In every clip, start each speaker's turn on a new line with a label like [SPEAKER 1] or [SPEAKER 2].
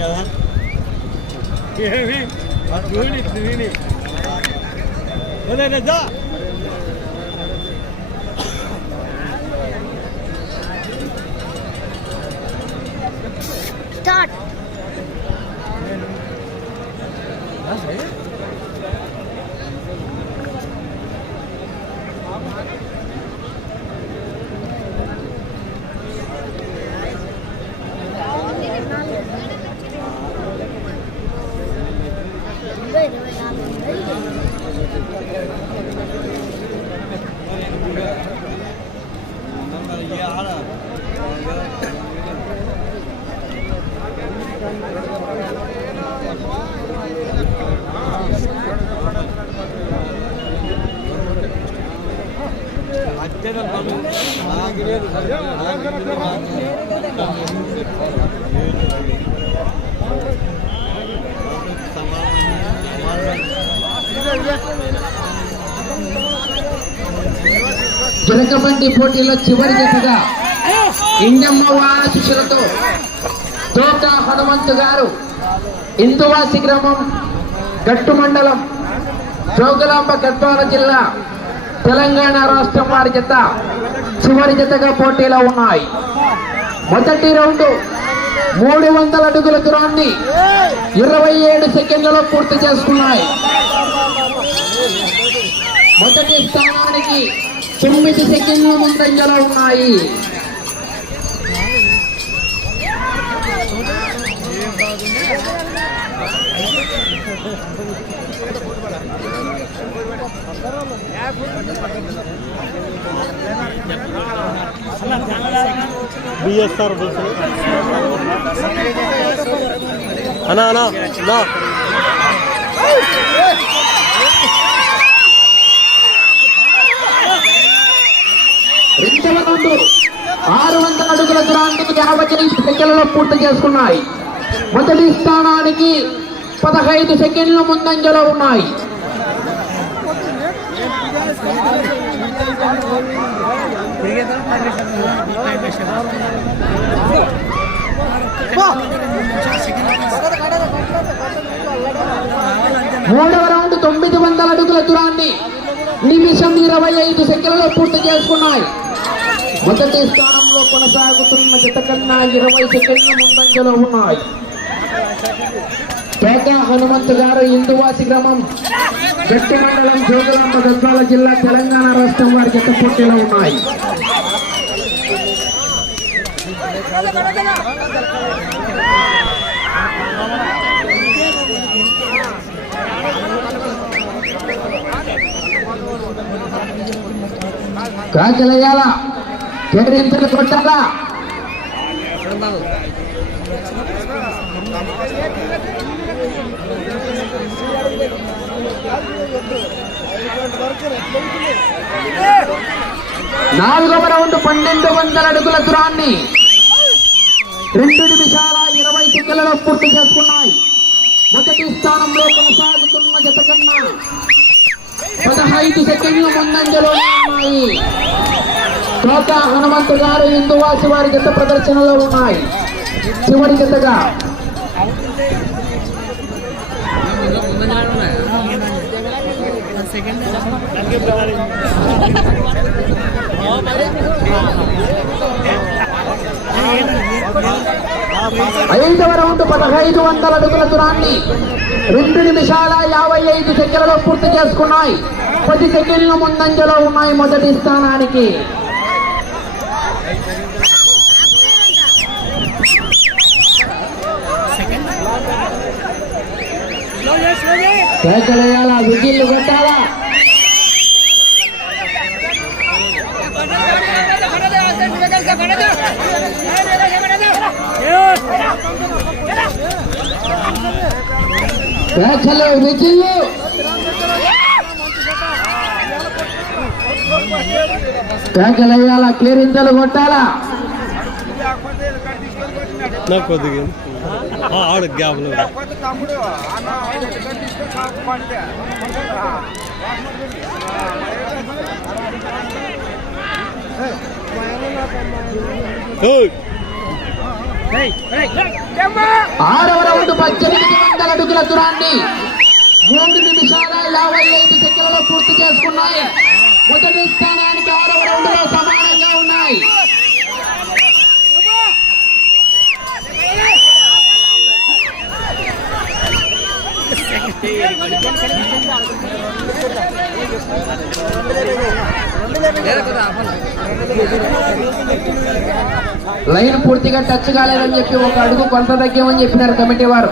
[SPEAKER 1] కదా ఏమి నూనె నూనె వదలదా
[SPEAKER 2] స్టార్ట్
[SPEAKER 3] జనకబండి పోటీలో చివరి జతగా ఇండమ్మ వాహన శిష్యులతో తోట హనుమంతు గారు ఇందువాసి గ్రామం గట్టు మండలం జోగులాంబ గద్వాల జిల్లా తెలంగాణ రాష్ట్రం వారి జత చివరి జతగా పోటీలో ఉన్నాయి. మొదటి రౌండ్ మూడు వందల అడుగుల దూరాన్ని ఇరవై ఏడు సెకండ్లలో పూర్తి చేసుకున్నాయి. మొదటి స్థానానికి తొమ్మిది సెకండ్ల ముందంజలో ఉన్నాయి.
[SPEAKER 1] బిఎస్ఆర్ బస్సులు అన్నా నా
[SPEAKER 3] ఆరు వందల అడుగుల దూరానికి యాభై సెకండ్లలో పూర్తి చేసుకున్నాయి. మొదటి స్థానానికి పదహైదు సెకండ్ల ముందంజలో ఉన్నాయి. మూడవ రౌండ్ తొమ్మిది వందల అడుగుల దూరాన్ని నిమిషం ఇరవై ఐదు సెకండ్లలో పూర్తి చేసుకున్నాయి. మొదటి స్థానంలో కొనసాగుతున్న జత కన్నా ఇరవై సెకండ్ల ముందంజలో ఉన్నాయి. పేట హనుమంతు గారు ఇందువాసి గ్రామం గట్టి మండలం జోగులాంబ గద్వాల జిల్లా తెలంగాణ రాష్ట్రం వారి జత పోటీలో ఉన్నాయి. కాకలయ్యాల కేరింతలు కొట్టాలా. నాలుగవ రౌండ్ పన్నెండు వందల అడుగుల దూరాన్ని రెండు నిమిషాల ఇరవై సెకండ్లలో పూర్తి చేసుకున్నాయి. మొదటి స్థానంలో కొనసాగుతున్న జత కన్నా పదహైదు సెకండ్లు ముందంజలో ఉన్నాయి. కోట హనుమంతు గారు హిందువాసి వారి జత ప్రదర్శనలో ఉన్నాయి. చివరి జతగా ఐదవ రౌండ్ పదహైదు వందల అడుగుల దూరాన్ని రెండు నిమిషాల యాభై ఐదు సెకండ్లలో పూర్తి చేసుకున్నాయి. పది సెకండ్ల ముందంజలో ఉన్నాయి మొదటి స్థానానికి. కేకలేయాలా విజిల్లు కొట్టాలా కేకలు విజిల్లు కేకలేయాలా కేరింతలు కొట్టాలా
[SPEAKER 1] నాకు కొద్దిగా ఆ, ఆడు గ్యాప్లో ఓయ్
[SPEAKER 3] ఆరవ రౌండ్ పద్దెనిమిది వందల అడుగుల దూరాన్ని మూడు నిమిషాల యాభై ఐదు సెకండ్లలో పూర్తి చేసుకున్నాయి. మొదటి స్థానానికి ఆరవ రౌండ్ సమానంగా ఉన్నాయి. లైన్ పూర్తిగా టచ్ కాలేదని చెప్పి ఒక అడుగు కొంత తగ్గామని చెప్పినారు కమిటీ వారు.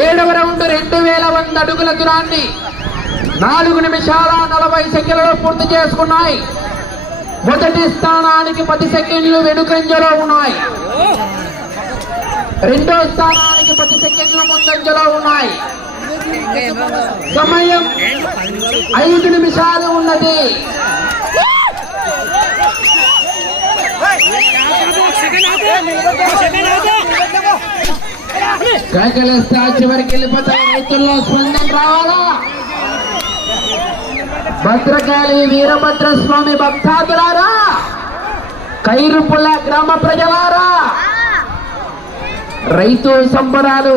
[SPEAKER 3] ఏడవ రౌండ్ రెండు వేల వంద అడుగుల దూరాన్ని నాలుగు నిమిషాల నలభై సెకండ్లు పూర్తి చేసుకున్నాయి. మొదటి స్థానానికి పది సెకండ్లు వెనుకంజలో ఉన్నాయి. రెండో స్థానానికి పది సెకండ్ల ముందంజలో ఉన్నాయి. సమయం ఐదు నిమిషాలు ఉన్నది. కేకలేస్తే చివరికి వెళ్ళిపోతాయి రైతుల్లో స్పందన రావాలా? భద్రకాళి వీరభద్ర స్వామి భక్తాదులారా కైరుపుల గ్రామ ప్రజలారా రైతు సంబరాలు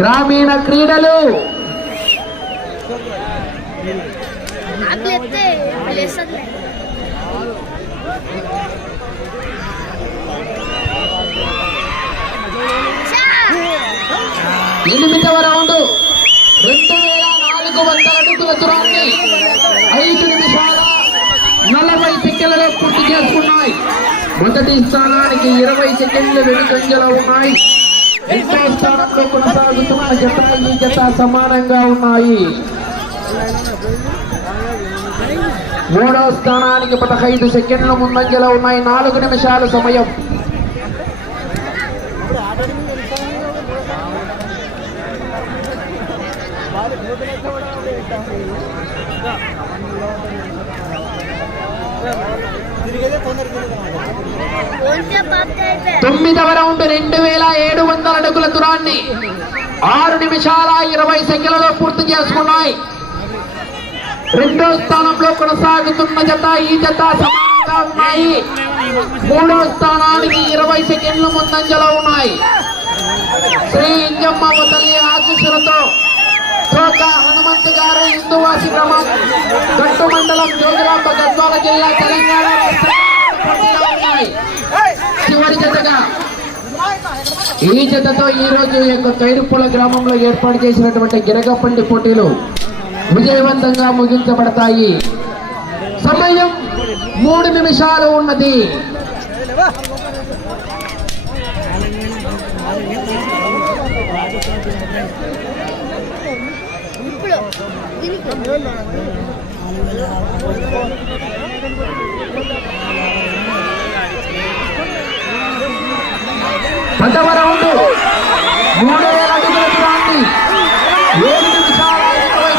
[SPEAKER 3] గ్రామీణ క్రీడలు. ఎనిమిదవ రౌండ్ రెండు వేల నాలుగు వందల అడుగుల దూరాన్ని ఐదు నిమిషాల నలభై సెకండ్లలో పూర్తి చేసుకున్నాయి. మొదటి స్థానానికి ఇరవై సెకండ్లు వెనుకంజలో ఉన్నాయి. రెండో స్థానంలో కొనసాగుతున్న జత ఈ జత సమానంగా ఉన్నాయి. మూడో స్థానానికి పదహైదు సెకండ్ల ముందంజలో ఉన్నాయి. నాలుగు నిమిషాల సమయం. తొమ్మిదవ రౌండ్ రెండు వేల ఏడు వందల అడుగుల దూరాన్ని ఆరు నిమిషాల ఇరవై సెకండ్లలో పూర్తి చేసుకున్నాయి. రెండో స్థానంలో కొనసాగుతున్న జత ఈ జత సమానంగా ఉన్నాయి. మూడో స్థానానికి ఇరవై సెకండ్లు ముందంజలో ఉన్నాయి. శ్రీ ఇంజమ్మ తల్లి ఆశీస్సులతో తోక గారు హిందూవాసి గ్రామం గట్టు మండలం జోగిరాంబ గద్వాల జిల్లా తెలంగాణ రాష్ట్రం. చివరి జతగా ఈ జతతో ఈ రోజు యొక్క కైరుపుల గ్రామంలో ఏర్పాటు చేసినటువంటి గిరగపండి పోటీలు విజయవంతంగా ముగించబడతాయి. సమయం మూడు నిమిషాలు ఉన్నది.
[SPEAKER 2] దీనికి
[SPEAKER 3] పదవ రౌండ్ మూడు వేల అడుగుల ఏడు నిమిషాల ఇరవై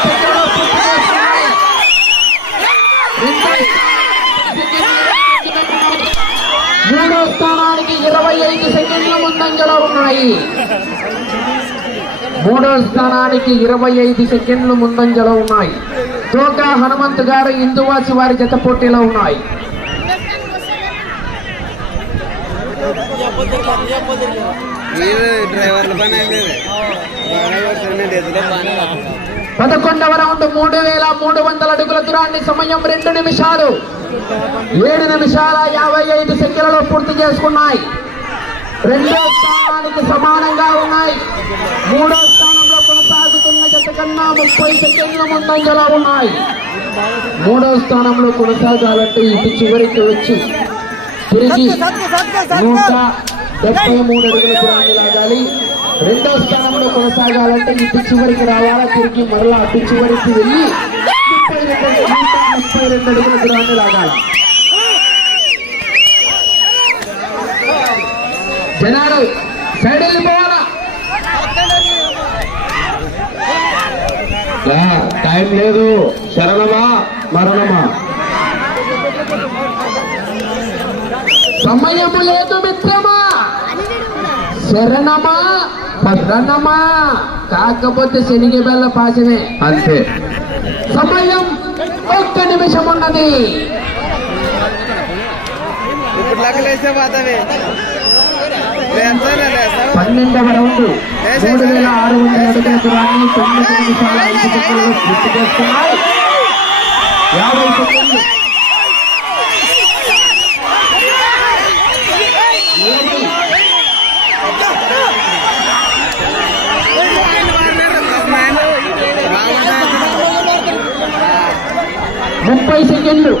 [SPEAKER 3] పూర్తి మూడో స్థానానికి ఇరవై ఐదు సెకండ్ల ముందంజలో ఉన్నాయి. మూడో స్థానానికి ఇరవై ఐదు సెకండ్లు ముందంజలో ఉన్నాయి. తోక హనుమంత్ గారు ఇందువాసి వారి జత పోటీలో ఉన్నాయి. పదకొండవ రౌండ్ మూడు వేల మూడు వందల అడుగుల దూరాన్ని సమయం రెండు నిమిషాలు. ఏడు నిమిషాల యాభై ఐదు సెకండ్లలో పూర్తి చేసుకున్నాయి. రెండో స్థానానికి సమానంగా ఉన్నాయి. మూడో కన్నా ముప్పై సెకండ్ల ముందంజలో ఉన్నాయి మూడో స్థానంలో కొనసాగాలంటే ఇటు చివరికి వచ్చి తిరిగి నూట డెబ్బై మూడు అడుగుల దూరాన్ని లాగాలి. రెండో స్థానంలో కొనసాగాలంటే ఇటు చివరికి రావాలా? తిరిగి మరలా అటు చివరికి వెళ్ళి ముప్పై రెండు ముప్పై రెండు అడుగుల దూరాన్ని లాగాలి. జనాలు సైడ్ వెళ్ళిపోవాలా టైం లేదు. శరణమా మరణమా? సమయము లేదు మిత్రమా. శరణమా రన్నమ్మా కాకపోతే శనిగి బెల్ల పాసనే అంతే. సమయం ఒక్క నిమిషం ఉన్నది
[SPEAKER 4] ఇప్పుడు లెక్కలు వేస్తే పోతావి లేస్తానే లేస్తాను
[SPEAKER 3] పన్నెండవ రౌండ్. మూడు వేల ఆరు వందల అడుగుల దూరాన్ని తొమ్మిది నిమిషాల ఐదు సెకండ్లు పూర్తి చేస్తున్నాయి. యాభై సెకండ్లు. ముప్పై సెకండ్లు.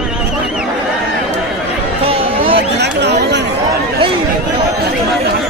[SPEAKER 3] ఇరవై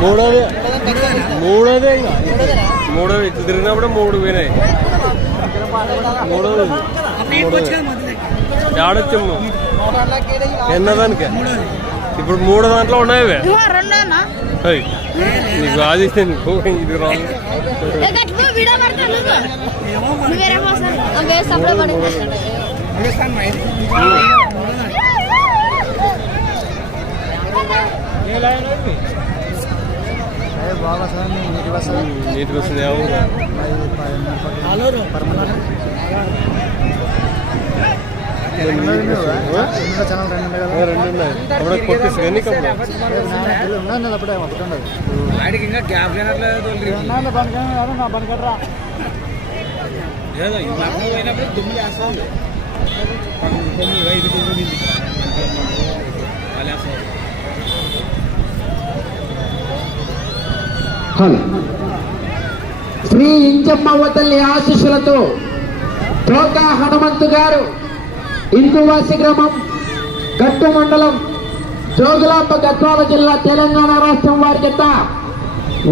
[SPEAKER 1] మూడోది మూడోదే ఇంకా మూడోది ఇటు తిరిగినప్పుడు మూడు పోయినాయి మూడోది ఆడొచ్చాము ఎన్నదానికి ఇప్పుడు మూడో దాంట్లో ఉన్నాయి ఇవి.
[SPEAKER 2] రెండోనా
[SPEAKER 1] ఏయ్, నీకు ఆదిస్తే నీకు ఇది రాదు
[SPEAKER 2] वीडियो करता हूं तो
[SPEAKER 1] मेरे पास हम बेस अपने बने पाकिस्तान में ये
[SPEAKER 4] लाइन है बाबा सर ने नीट बस नीट बस ले आओ hello permanent
[SPEAKER 3] hello. Shri Injamma వతల్లి ఆశీస్సులతో తోకా హనుమంతు గారు ఇందువాసి గ్రామం గట్టు మండలం జోగులాంబ గద్వాల జిల్లా తెలంగాణ రాష్ట్రం వారి చెత్త.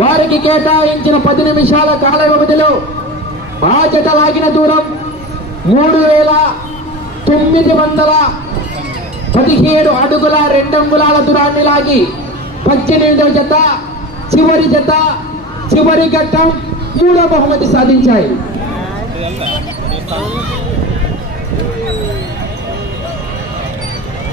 [SPEAKER 3] వారికి కేటాయించిన పది నిమిషాల కాల వ్యవధిలో ఆ జత లాగిన దూరం మూడు వేల తొమ్మిది వందల పదిహేడు అడుగుల రెండంగుళాల దూరాన్ని లాగి పద్దెనిమిదవ జత చివరి జత చివరి ఘట్టం మూడో బహుమతి సాధించాయి.